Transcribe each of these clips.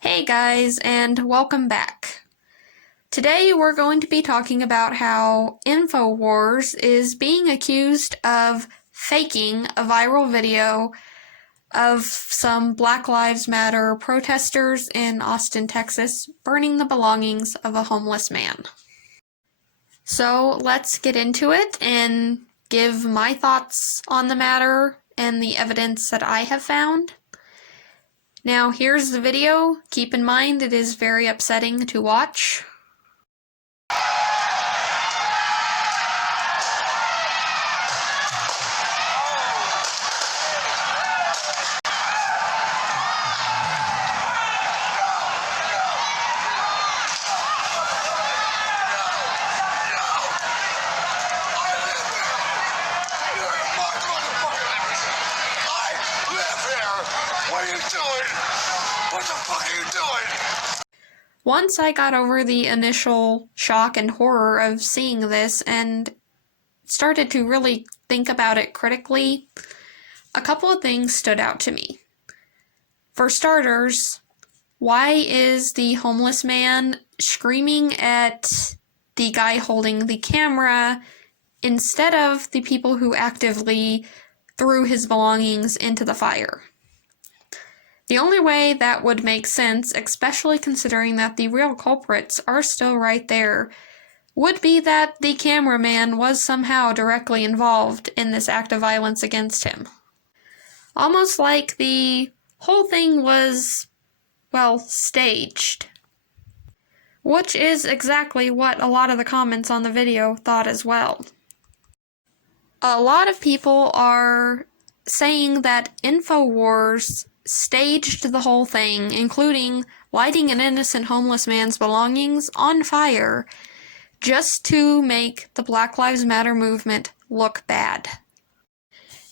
Hey guys, and welcome back. Today we're going to be talking about how Infowars is being accused of faking a viral video of some Black Lives Matter protesters in Austin, Texas, burning the belongings of a homeless man. So let's get into it and give my thoughts on the matter and the evidence that I have found. Now, here's the video. Keep in mind it is very upsetting to watch. What the fuck are you doing? Once I got over the initial shock and horror of seeing this and started to really think about it critically, a couple of things stood out to me. For starters, why is the homeless man screaming at the guy holding the camera instead of the people who actively threw his belongings into the fire? The only way that would make sense, especially considering that the real culprits are still right there, would be that the cameraman was somehow directly involved in this act of violence against him. Almost like the whole thing was, well, staged. Which is exactly what a lot of the comments on the video thought as well. A lot of people are saying that Infowars staged the whole thing, including lighting an innocent homeless man's belongings on fire, just to make the Black Lives Matter movement look bad.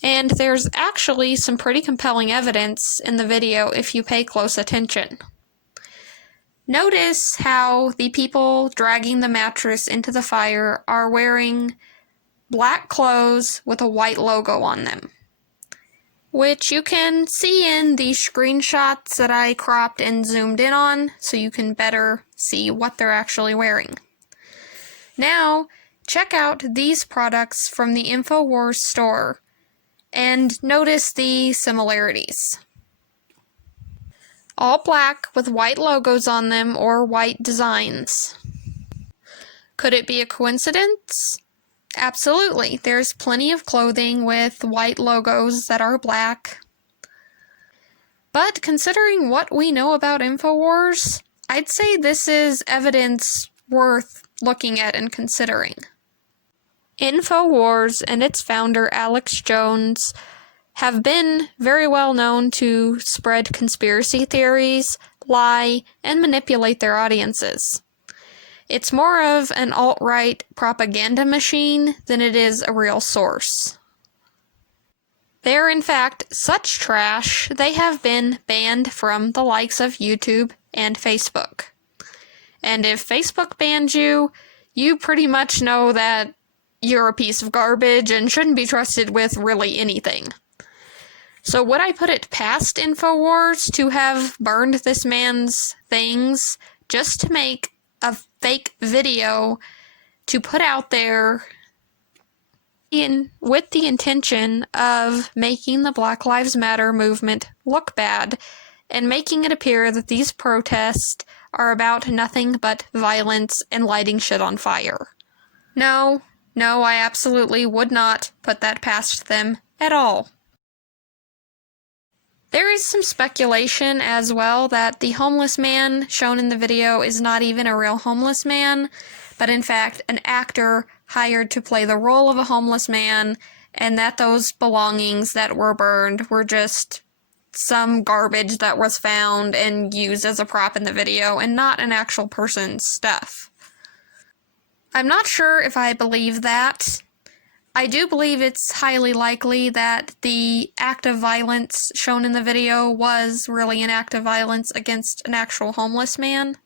And there's actually some pretty compelling evidence in the video if you pay close attention. Notice how the people dragging the mattress into the fire are wearing black clothes with a white logo on them, which you can see in the screenshots that I cropped and zoomed in on, so you can better see what they're actually wearing. Now, check out these products from the Infowars store, and notice the similarities. All black with white logos on them or white designs. Could it be a coincidence? Absolutely. There's plenty of clothing with white logos that are black. But considering what we know about Infowars, I'd say this is evidence worth looking at and considering. Infowars and its founder, Alex Jones, have been very well known to spread conspiracy theories, lie, and manipulate their audiences. It's more of an alt-right propaganda machine than it is a real source. They're in fact such trash, they have been banned from the likes of YouTube and Facebook. And if Facebook banned you, you pretty much know that you're a piece of garbage and shouldn't be trusted with really anything. So would I put it past Infowars to have burned this man's things just to make a fake video to put out there with the intention of making the Black Lives Matter movement look bad and making it appear that these protests are about nothing but violence and lighting shit on fire? No, I absolutely would not put that past them at all. There is some speculation as well that the homeless man shown in the video is not even a real homeless man, but in fact an actor hired to play the role of a homeless man, and that those belongings that were burned were just some garbage that was found and used as a prop in the video and not an actual person's stuff. I'm not sure if I believe that. I do believe it's highly likely that the act of violence shown in the video was really an act of violence against an actual homeless man.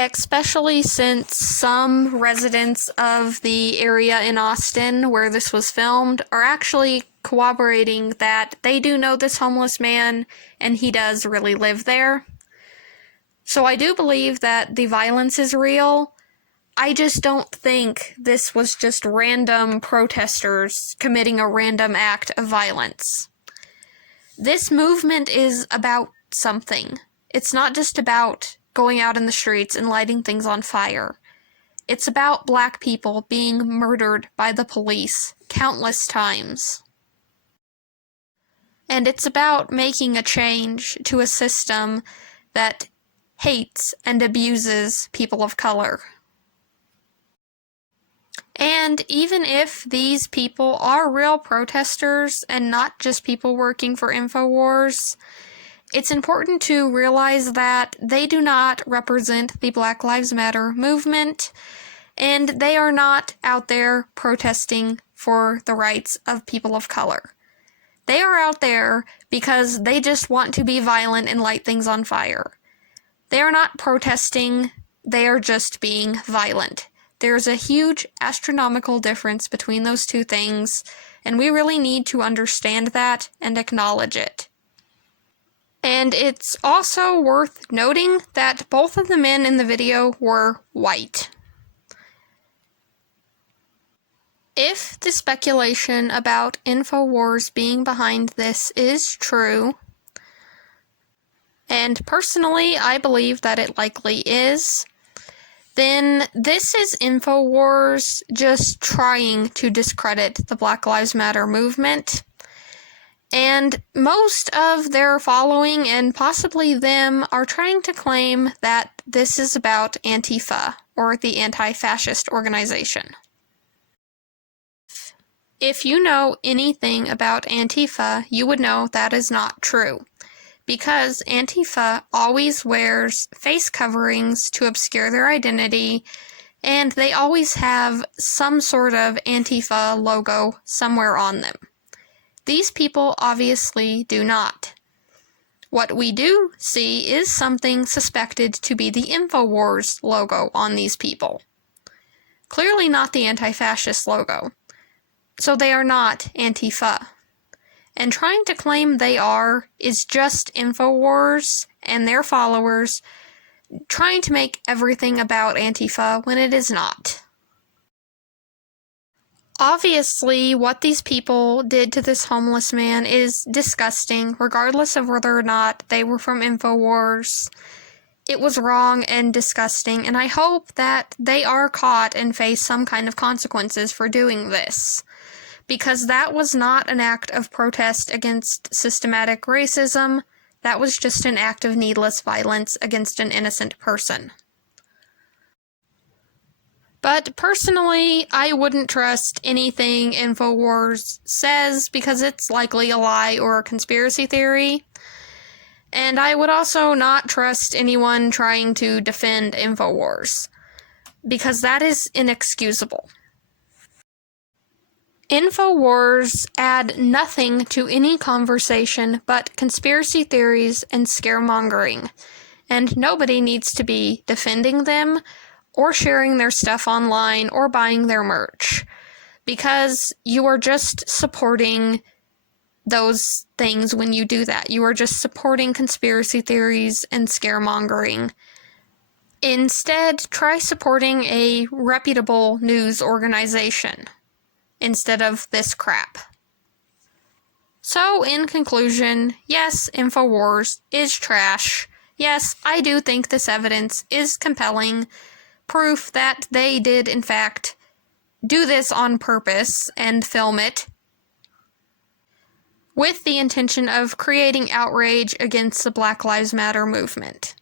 especially since some residents of the area in Austin where this was filmed are actually corroborating that they do know this homeless man and he does really live there. So I do believe that the violence is real. I just don't think this was just random protesters committing a random act of violence. This movement is about something. It's not just about going out in the streets and lighting things on fire. It's about Black people being murdered by the police countless times. And it's about making a change to a system that hates and abuses people of color. And even if these people are real protesters and not just people working for Infowars, it's important to realize that they do not represent the Black Lives Matter movement, and they are not out there protesting for the rights of people of color. They are out there because they just want to be violent and light things on fire. They are not protesting, they are just being violent. There's a huge astronomical difference between those two things, and we really need to understand that and acknowledge it. And it's also worth noting that both of the men in the video were white. If the speculation about Infowars being behind this is true, and personally I believe that it likely is, then this is Infowars just trying to discredit the Black Lives Matter movement. And most of their following, and possibly them, are trying to claim that this is about Antifa, or the anti-fascist organization. If you know anything about Antifa, you would know that is not true, because Antifa always wears face coverings to obscure their identity, and they always have some sort of Antifa logo somewhere on them. These people obviously do not. What we do see is something suspected to be the Infowars logo on these people. Clearly not the anti-fascist logo. So they are not Antifa. And trying to claim they are is just Infowars and their followers trying to make everything about Antifa when it is not. Obviously, what these people did to this homeless man is disgusting, regardless of whether or not they were from Infowars. It was wrong and disgusting, and I hope that they are caught and face some kind of consequences for doing this. Because that was not an act of protest against systematic racism, that was just an act of needless violence against an innocent person. But personally, I wouldn't trust anything Infowars says because it's likely a lie or a conspiracy theory. And I would also not trust anyone trying to defend Infowars, because that is inexcusable. Infowars add nothing to any conversation but conspiracy theories and scaremongering, and nobody needs to be defending them or sharing their stuff online or buying their merch, because you are just supporting those things when you do that. You are just supporting conspiracy theories and scaremongering. Instead, try supporting a reputable news organization instead of this crap. So, in conclusion, yes, Infowars is trash. Yes, I do think this evidence is compelling proof that they did, in fact, do this on purpose and film it with the intention of creating outrage against the Black Lives Matter movement.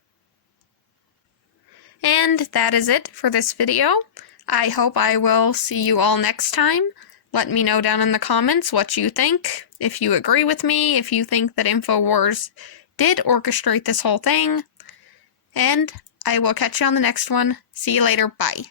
And that is it for this video. I hope I will see you all next time. Let me know down in the comments what you think, if you agree with me, if you think that Infowars did orchestrate this whole thing, and I will catch you on the next one. See you later. Bye.